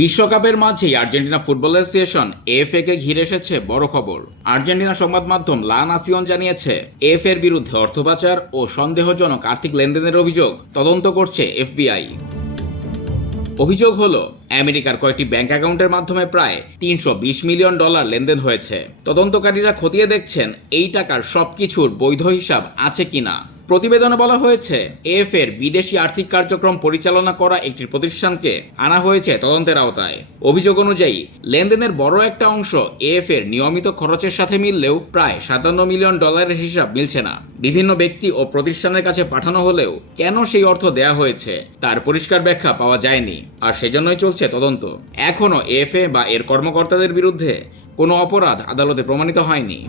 বিশ্বকাপের মাঝেই Argentina football association AFA কে ঘিরে এসেছে বড় খবর। আর্জেন্টিনা সংবাদ মাধ্যম লা নাসিওন জানিয়েছে, এএফএ এর বিরুদ্ধে অর্থ পাচার ও সন্দেহজনক আর্থিক লেনদেনের অভিযোগ তদন্ত করছে এফবিআই। অভিযোগ হলো, আমেরিকার কয়েকটি ব্যাংক অ্যাকাউন্টের মাধ্যমে প্রায় $320 মিলিয়ন লেনদেন হয়েছে। তদন্তকারীরা খতিয়ে দেখছেন এই টাকার সবকিছুর বৈধ হিসাব আছে কিনা। প্রতিবেদনে বলা হয়েছে, এএফএ এর বিদেশি আর্থিক কার্যক্রম পরিচালনা করা একটি প্রতিষ্ঠানকে আনা হয়েছে তদন্তের আওতায়। অভিযোগ অনুযায়ী লেনদেনের বড় একটা অংশ এএফএ এর নিয়মিত খরচের সাথে মিললেও প্রায় $57 মিলিয়ন হিসাব মিলছে না। বিভিন্ন ব্যক্তি ও প্রতিষ্ঠানের কাছে পাঠানো হলেও কেন সেই অর্থ দেয়া হয়েছে তার পরিষ্কার ব্যাখ্যা পাওয়া যায়নি, আর সেজন্যই চলছে তদন্ত। এখনও এএফএ বা এর কর্মকর্তাদের বিরুদ্ধে কোনো অপরাধ আদালতে প্রমাণিত হয়নি।